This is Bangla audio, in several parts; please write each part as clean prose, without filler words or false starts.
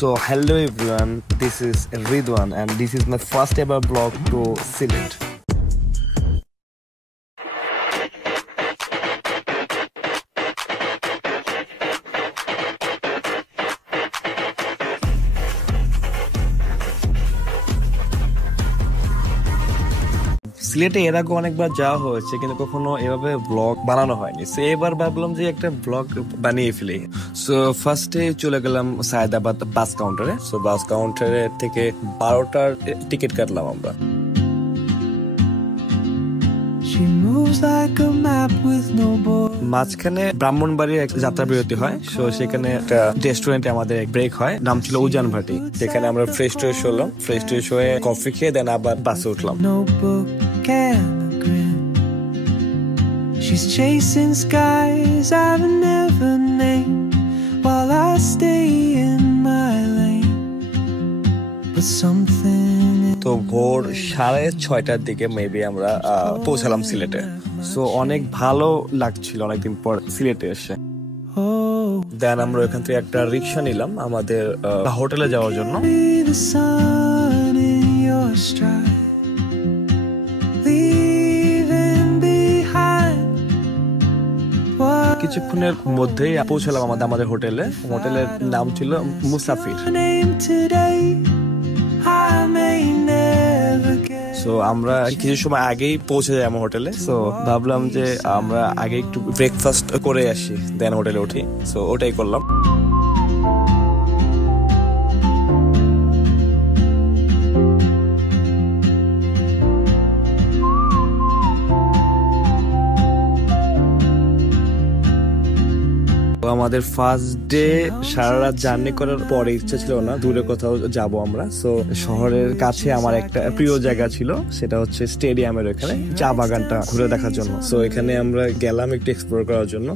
So hello everyone, this is Ridwan and this is my first ever vlog to Sylhet. সিলেটে এর আগে অনেকবার যাওয়া হয়েছে কিন্তু কখনো এভাবে ব্লগ বানানো হয়নি, সো এবার ভাবলাম যে একটা ব্লগ বানিয়ে ফেলি। সো ফার্স্টে চলে গেলাম সায়দাবাদ বাস কাউন্টারে। সো বাস কাউন্টারে থেকে 12টার টিকিট কাটলাম আমরা। মাঝখানে ব্রাহ্মণবাড়ির এক যাত্রা বিরতি হয়, সো সেখানে একটা রেস্টুরেন্টে আমাদের ব্রেক হয়, নাম ছিল উজান ভাটি। সেখানে আমরা ফ্রেশ ট্রেশ হলাম, ফ্রেশ ট্রেশ হয়ে কফি খেয়ে দেন আবার বাসে উঠলাম। She's chasing skies I've never named while I stay in my lane. But something তো ভোর 6:30টার দিকে মেবি আমরা পৌঁছালাম সিলেটে। সো অনেক ভালো লাগছিল অনেকদিন পর সিলেটে এসে। দেন আমরা ওখান থেকে একটা রিক্সা নিলাম আমাদের হোটেলে যাওয়ার জন্য। কিছুক্ষণের মধ্যেই পৌঁছালাম আমাদের হোটেলে। হোটেলের নাম ছিল মুসাফির। সো আমরা কিছু সময় আগেই পৌঁছে যাই আমার হোটেলে। সো ভাবলাম যে আমরা আগে একটু ব্রেকফাস্ট করে আসি, দেন হোটেলে উঠি। সো ওটাই করলাম। আমাদের ফার্স্ট ডে সারা রাত জার্নি করার পরে ইচ্ছা ছিল না দূরে কোথাও যাব আমরা। সো শহরের কাছে আমার একটা প্রিয় জায়গা ছিল, সেটা হচ্ছে স্টেডিয়ামের ওখানে চা বাগানটা ঘুরে দেখার জন্য। সো এখানে আমরা গেলাম একটু এক্সপ্লোর করার জন্য।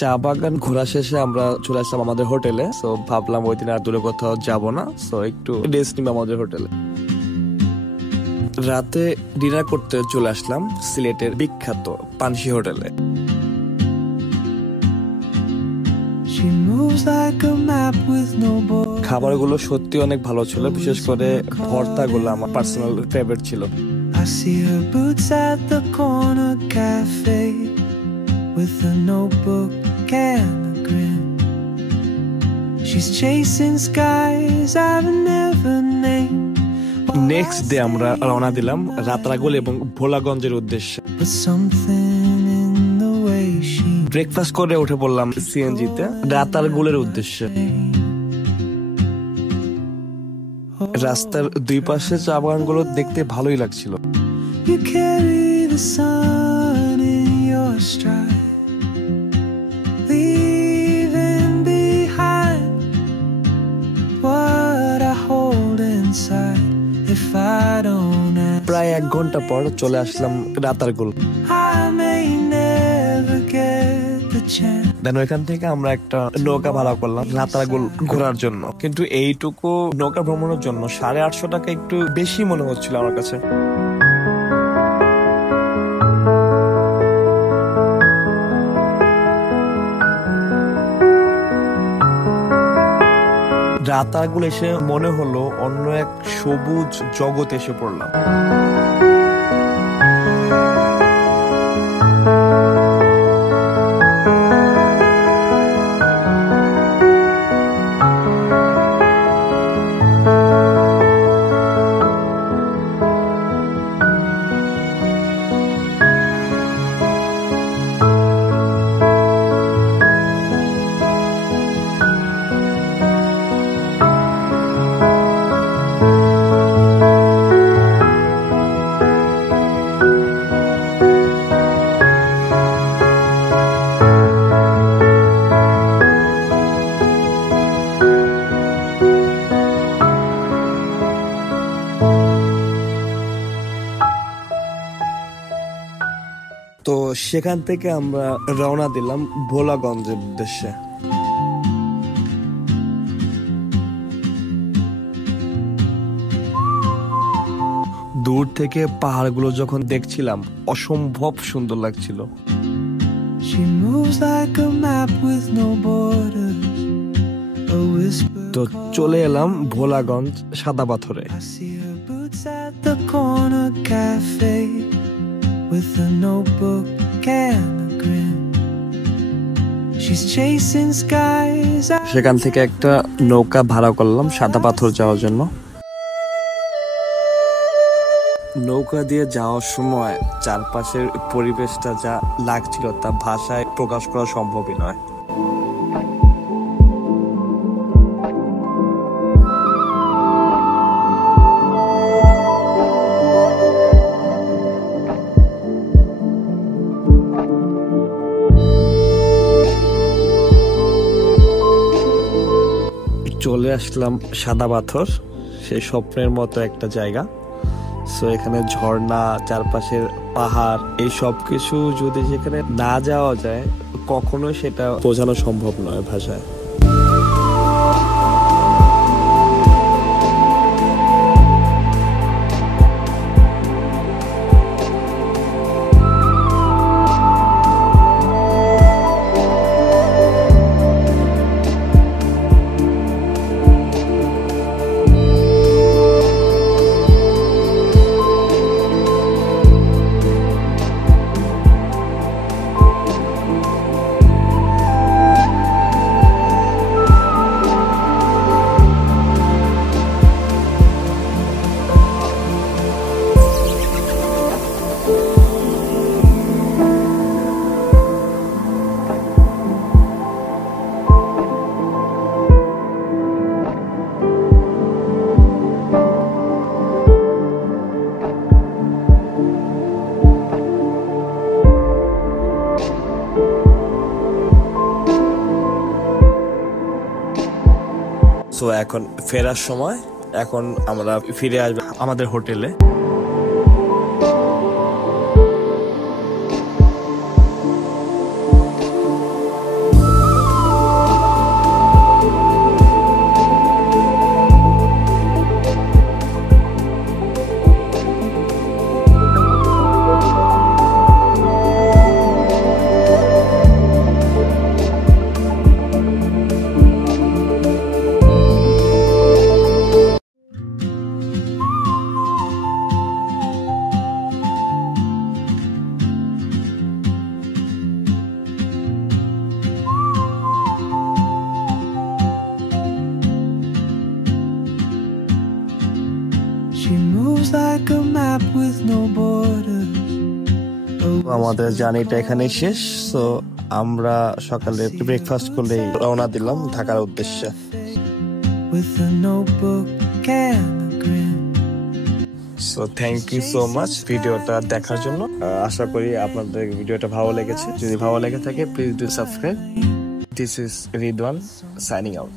চা বাগান ঘোরা শেষে আমরা চলে আসলাম আমাদের হোটেলে। সো ভাবলাম ওই দিন আর দূরে কোথাও যাব না, সো একটু রেস্ট নিব আমাদের হোটেলে। রাতে ডিনার করতে চলে আসলাম সিলেটের বিখ্যাত পানসি হোটেলে। খাবারগুলো সত্যি অনেক ভালো ছিল, বিশেষ করে ভর্তাগুলো আমার পার্সোনাল ফেভারিট ছিল। With a notebook and a grin, she's chasing skies I've never named. Next day আমরা রওনা দিলাম রাতারগুল এবং ভোলাগঞ্জের উদ্দেশ্যে। ব্রেকফাস্ট করে উঠে পড়লাম সিএনজিতে রাতারগুলের উদ্দেশ্যে। রাস্তার দুই পাশে চা বাগানগুলো দেখতে ভালোই লাগছিল। You carry the sun in your stride. প্রায় 1 ঘন্টা পর চলে আসলাম রাতারগুল। দেন ওইখান থেকে আমরা একটা নৌকা ভাড়া করলাম রাতারগুল ঘোরার জন্য। কিন্তু এইটুকু নৌকা ভ্রমণের জন্য 850 টাকা একটু বেশি মনে হচ্ছিল আমার কাছে। রাতারগুল এসে মনে হলো অন্য এক সবুজ জগতে এসে পড়লাম। তো সেখান থেকে আমরা রওনা দিলাম ভোলাগঞ্জের উদ্দেশ্যে। দূর থেকে পাহাড়গুলো যখন দেখছিলাম অসম্ভব সুন্দর লাগছিল। তো চলে এলাম ভোলাগঞ্জ সাদা পাথরে। With a notebook and a grin, she's chasing skies. সেখান থেকে একটা নৌকা ভাড়া করলাম সাদা পাথর যাওয়ার জন্য। নৌকা দিয়ে যাওয়ার সময় চারপাশের পরিবেশটা যা লাগছিল তা ভাষায় প্রকাশ করা সম্ভবই নয়। চলে আসলাম সাদা পাথর, সেই স্বপ্নের মতো একটা জায়গা। সো এখানে ঝর্ণা, চারপাশের পাহাড়, এই সব কিছু যদি যেখানে না যাওয়া যায় কখনো সেটা বোঝানো সম্ভব নয় ভাষায়। সো এখন ফেরার সময়, এখন আমরা ফিরে আসবো আমাদের হোটেলে। আমাদের জার্নিটা এখানে শেষ। সো আমরা সকালে ব্রেকফাস্ট করে রওনা দিলাম ঢাকার উদ্দেশ্যে। So thank you so much ভিডিওটা দেখার জন্য। আশা করি আপনাদের ভিডিওটা ভালো লেগেছে। যদি ভালো লেগে থাকে please do subscribe. This is Ridwan signing out.